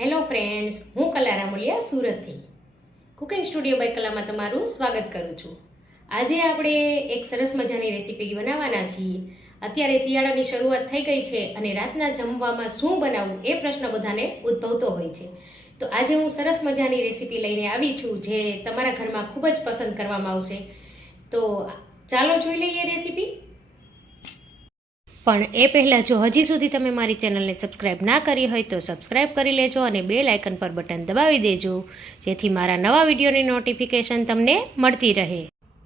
Hello friends, હું કલા રામોલિયા સુરતથી કુકિંગ સ્ટુડિયો બાય કલામાં તમારું સ્વાગત કરું છું. આજે આપણે એક સરસ મજાની રેસીપી બનાવવાના છીએ. અત્યારે શિયાળાની શરૂઆત થઈ ગઈ છે અને રાતના જમવામાં શું બનાવવું એ પ્રશ્ન બધાને ઉદ્ભવતો હોય છે. તો આજે હું સરસ મજાની રેસીપી લઈને આવી છું જે તમારા ઘરમાં ખૂબ જ પસંદ કરવામાં આવશે. તો ચાલો જોઈ લઈએ રેસીપી. પણ એ પહેલાં જો હજી સુધી તમે મારી ચેનલને સબસ્ક્રાઈબ ના કરી હોય તો સબસ્ક્રાઈબ કરી લેજો અને બેલ આઇકન પર બટન દબાવી દેજો જેથી મારા નવા વિડીયોની નોટિફિકેશન તમને મળતી રહે.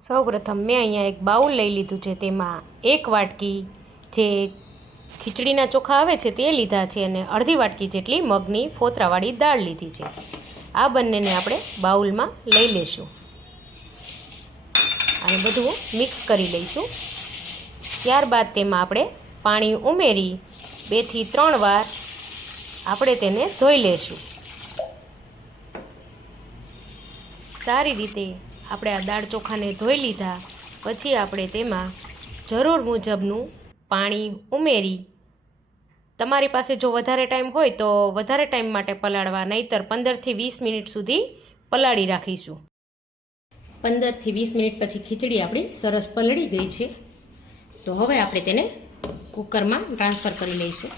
સૌપ્રથમ મેં અહીંયા એક બાઉલ લઈ લીધું છે. તેમાં એક વાટકી જે ખીચડીના ચોખા આવે છે તે લીધા છે અને અડધી વાટકી જેટલી મગની ફોતરાવાળી દાળ લીધી છે. આ બંનેને આપણે બાઉલમાં લઈ લેશું અને બધું મિક્સ કરી લઈશું. ત્યારબાદ તેમાં આપણે પાણી ઉમેરી 2 થી 3 વાર આપણે તેને ધોઈ લેશું. સારી રીતે આપણે આ દાળ ચોખાને ધોઈ લીધા પછી આપણે તેમાં જરૂર મુજબનું પાણી ઉમેરી, તમારી પાસે જો વધારે ટાઈમ હોય તો વધારે ટાઈમ માટે પલાળવા, નહીંતર 15 થી 20 મિનિટ સુધી પલાળી રાખીશું. 15 થી 20 મિનિટ પછી ખીચડી આપણી સરસ પલળી ગઈ છે. તો હવે આપણે તેને કુકરમાં ટ્રાન્સફર કરી લઈશું.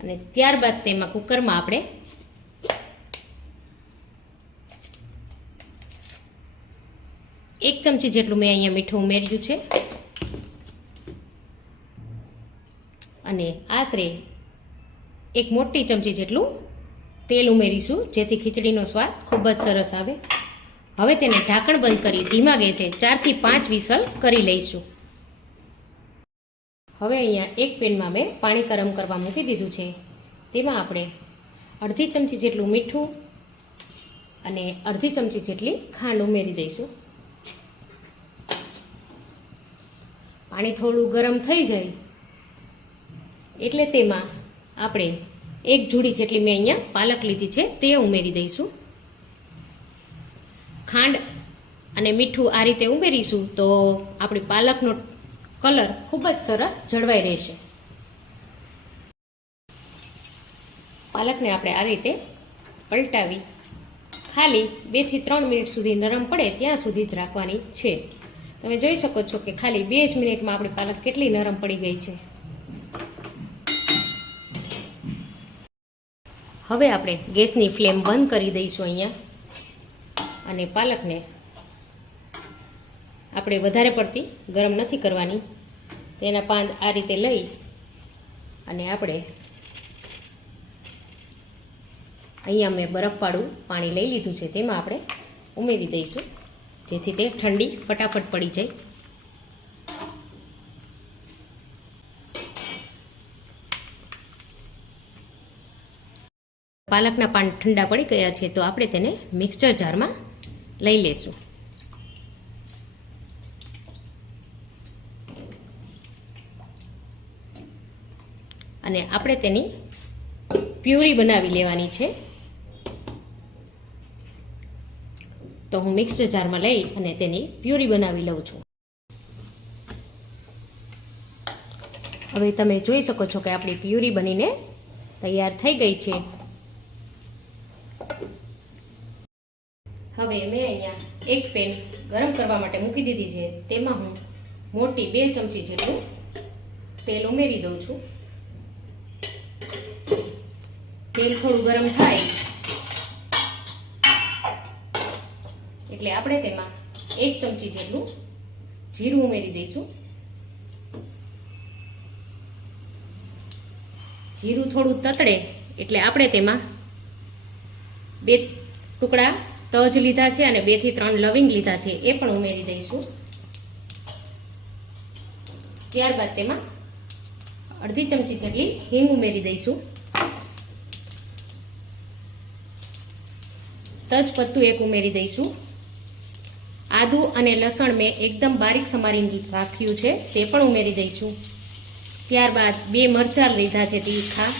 અને ત્યારબાદ તેમાં કુકરમાં આપણે 1 ચમચી જેટલું મેં અહીંયા મીઠું ઉમેર્યું છે અને આશરે 1 મોટી ચમચી જેટલું તેલ ઉમેરીશું જેથી ખીચડીનો સ્વાદ ખૂબ જ સરસ આવે. હવે તેને ઢાંકણ બંધ કરી ધીમા ગેસે 4 થી 5 વિસલ કરી લઈશું. હવે અહીંયા એક પેનમાં મેં પાણી ગરમ કરવા મૂકી દીધું છે. તેમાં આપણે અડધી ચમચી જેટલું મીઠું અને અડધી ચમચી જેટલી ખાંડ ઉમેરી દઈશું. પાણી થોડું ગરમ થઈ જાય એટલે તેમાં આપણે 1 જોડી જેટલી મેં અહીંયા પાલક લીધી છે તે ઉમેરી દઈશું. ખાંડ અને મીઠું આ રીતે ઉમેરીશું તો આપણી પાલકનો કલર ખૂબ જ સરસ જળવાઈ રહેશે. પાલકને આપણે આ રીતે પલટાવી ખાલી 2 થી 3 મિનિટ સુધી નરમ પડે ત્યાં સુધી જ રાખવાની છે. તમે જોઈ શકો છો કે ખાલી 2 જ મિનિટમાં આપણી પાલક કેટલી નરમ પડી ગઈ છે. હવે આપણે ગેસની ફ્લેમ બંધ કરી દઈશું અહીંયા અને પાલકને આપણે વધારે પડતી ગરમ નથી કરવાની. તેના પાંદ આ રીતે લઈ અને આપણે અહીંયા મેં બરફવાળું પાણી લઈ લીધું છે તેમાં આપણે ઉમેરી દઈશું જેથી તે ઠંડી ફટાફટ પડી જાય. પાલકના પાન ઠંડા પડી ગયા છે તો આપણે તેને મિક્સર જારમાં લઈ લેશું. અને આપણે તેની પ્યુરી બનાવી લેવાની છે. તો હું મિક્સર જારમાં લઈ અને તેની પ્યુરી બનાવી લઉં છું. હવે તમે જોઈ શકો છો કે આપણી પ્યુરી બનીને તૈયાર થઈ ગઈ છે. હવે મેં અહીંયા એક પેન ગરમ કરવા માટે મૂકી દીધી છે. તેમાં હું મોટી 2 ચમચી જેટલું તેલ ઉમેરી દઉં છું. તેલ થોડું ગરમ થાય એટલે આપણે તેમાં 1 ચમચી જેટલું જીરું ઉમેરી દઈશું. જીરું થોડું તતડે એટલે આપણે તેમાં 2 ટુકડા તજ લીધા છે અને 2 થી 3 લવિંગ લીધા છે એ પણ ઉમેરી દઈશું. ત્યારબાદ તેમાં અડધી ચમચી જેટલી હિંગ ઉમેરી દઈશું. તજપત્તું 1 ઉમેરી દઈશું. આદુ અને લસણ મેં એકદમ બારીક સમારીને રાખ્યું છે તે પણ ઉમેરી દઈશું. ત્યારબાદ 2 મરચાં લીધા છે તીખા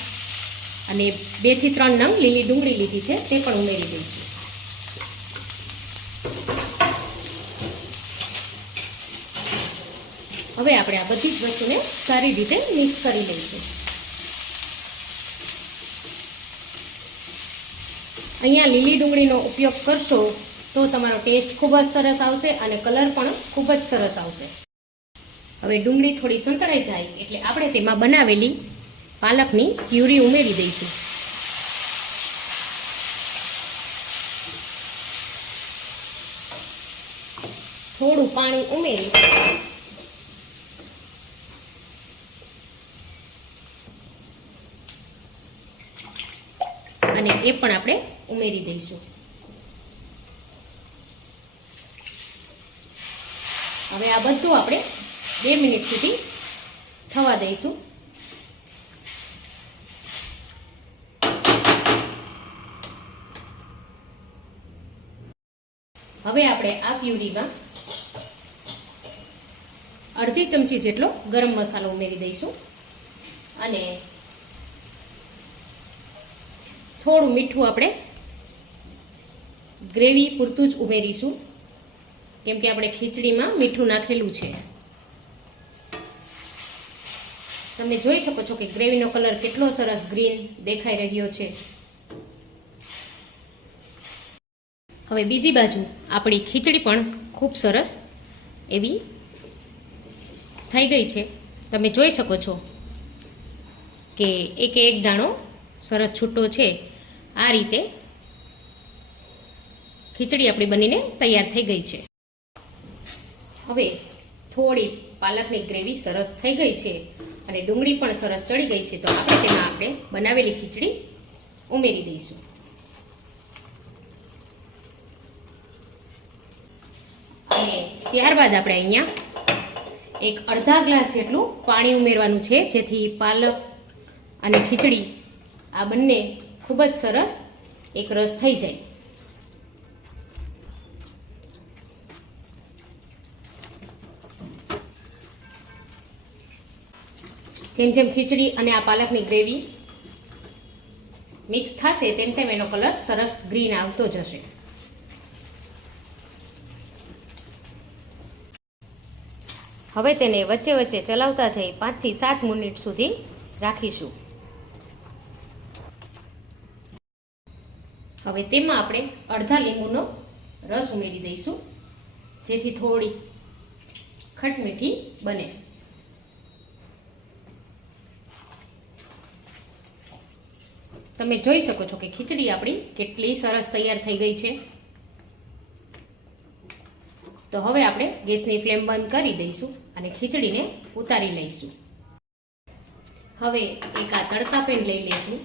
અને 2 થી 3 નંગ લીલી ડુંગળી લીધી છે તે પણ ઉમેરી દઈશું. હવે આપણે આ બધી જ વસ્તુને સારી રીતે મિક્સ કરી લઈશું. અહીંયા લીલી ડુંગળીનો ઉપયોગ કરશો તો તમારો ટેસ્ટ ખૂબ જ સરસ આવશે અને કલર પણ ખૂબ જ સરસ આવશે. હવે ડુંગળી થોડી સંતળાઈ જાય એટલે આપણે તેમાં બનાવેલી પાલકની પ્યુરી ઉમેરી દઈશું. થોડું પાણી ઉમેરી અને એ પણ આપણે ઉમેરી દઈશું. હવે આ બધું આપણે 2 મિનિટ સુધી થવા દઈશું. હવે આપણે આ પ્યુરીમાં અડધી ચમચી જેટલો ગરમ મસાલો ઉમેરી દઈશું અને થોડું મીઠું આપણે ગ્રેવી પૂરતું જ ઉમેરીશું, કેમ કે આપણે ખીચડીમાં મીઠું નાખેલું છે. તમે જોઈ શકો છો કે ગ્રેવીનો કલર કેટલો સરસ ગ્રીન દેખાઈ રહ્યો છે. હવે બીજી બાજુ આપણી ખીચડી પણ ખૂબ સરસ એવી થઈ ગઈ છે. તમે જોઈ શકો છો કે એક દાણો સરસ છૂટો છે. આ રીતે ખીચડી આપણી બનીને તૈયાર થઈ ગઈ છે. હવે થોડી પાલકની ગ્રેવી સરસ થઈ ગઈ છે અને ડુંગળી પણ સરસ ચડી ગઈ છે, તો આપણે બનાવેલી ખીચડી ઉમેરી દઈશું. અને ત્યારબાદ આપણે અહીંયા એક અડધા ગ્લાસ જેટલું પાણી ઉમેરવાનું છે, જેથી પાલક અને ખીચડી આ બંને ખૂબ જ સરસ એક રસ થઈ જાય. જેમ જેમ ખીચડી અને આ પાલકની ગ્રેવી મિક્સ થશે તેમ તેમ એનો કલર સરસ ગ્રીન આવતો જશે. હવે તેને વચ્ચે વચ્ચે ચલાવતા જઈ 5 થી 7 મિનિટ સુધી રાખીશું. હવે તેમાં આપણે અડધા લીંબુનો રસ ઉમેરી દઈશું, જેથી થોડી ખટમીઠી બને. તમે જોઈ શકો છો કે ખીચડી આપણી કેટલી સરસ તૈયાર થઈ ગઈ છે. તો હવે આપણે ગેસની ફ્લેમ બંધ કરી દઈશું અને ખીચડીને ઉતારી લઈશું. હવે એક આ તડકા પેન લઈ લઈશું.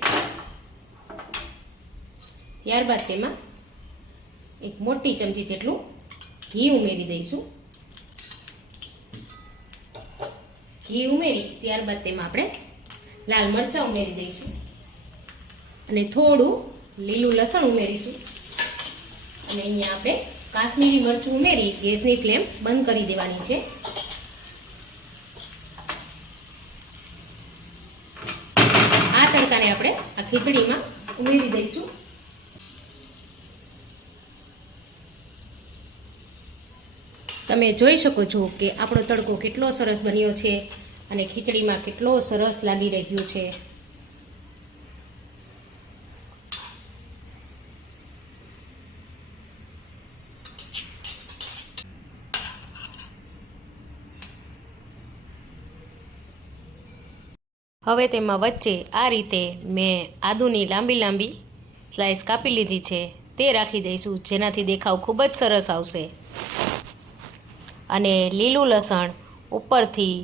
ત્યારબાદ તેમાં એક મોટી ચમચી જેટલું ઘી ઉમેરી દઈશું. ઘી ઉમેરી ત્યારબાદ તેમાં આપણે લાલ મરચાં ઉમેરી દઈશું અને થોડું લીલું લસણ ઉમેરીશું. અને અહીંયા આપણે કાશ્મીરી મરચું ઉમેરી ગેસની ફ્લેમ બંધ કરી દેવાની છે. આ તડકાને આપણે આ ખીચડીમાં ઉમેરી દઈશું. તમે જોઈ શકો છો કે આપણો તડકો કેટલો સરસ બન્યો છે અને ખીચડીમાં કેટલો સરસ લાગી રહ્યો છે. હવે તેમાં વચ્ચે આ રીતે મેં આદુની લાંબી લાંબી સ્લાઇસ કાપી લીધી છે, તે રાખી દઈશું, જેનાથી દેખાવ ખૂબ જ સરસ આવશે. અને લીલું લસણ ઉપરથી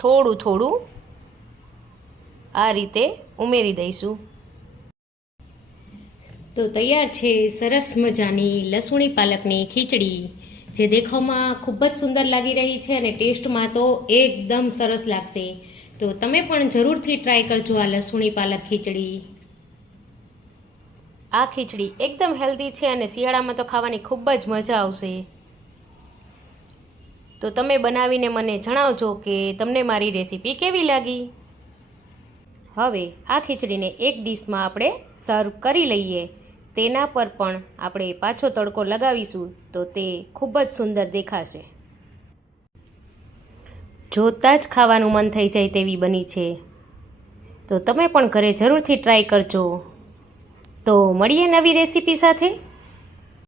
થોડું થોડું આ રીતે ઉમેરી દઈશું. તો તૈયાર છે સરસ મજાની લસુણી પાલકની ખીચડી, જે દેખાવમાં ખૂબ જ સુંદર લાગી રહી છે અને ટેસ્ટમાં તો એકદમ સરસ લાગશે. તો તમે પણ જરૂરથી ટ્રાય કરજો આ લસુણી પાલક ખીચડી. આ ખીચડી એકદમ હેલ્ધી છે અને શિયાળામાં તો ખાવાની ખૂબ જ મજા આવશે. તો તમે બનાવીને મને જણાવજો કે તમને મારી રેસીપી કેવી લાગી. હવે આ ખીચડીને એક ડીશમાં આપણે સર્વ કરી લઈએ. તેના પર પણ આપણે પાછો તડકો લગાવીશું તો તે ખૂબ જ સુંદર દેખાશે. જોતાં જ ખાવાનું મન થઈ જાય તેવી બની છે. તો તમે પણ ઘરે જરૂરથી ટ્રાય કરજો. તો મળીએ નવી રેસીપી સાથે.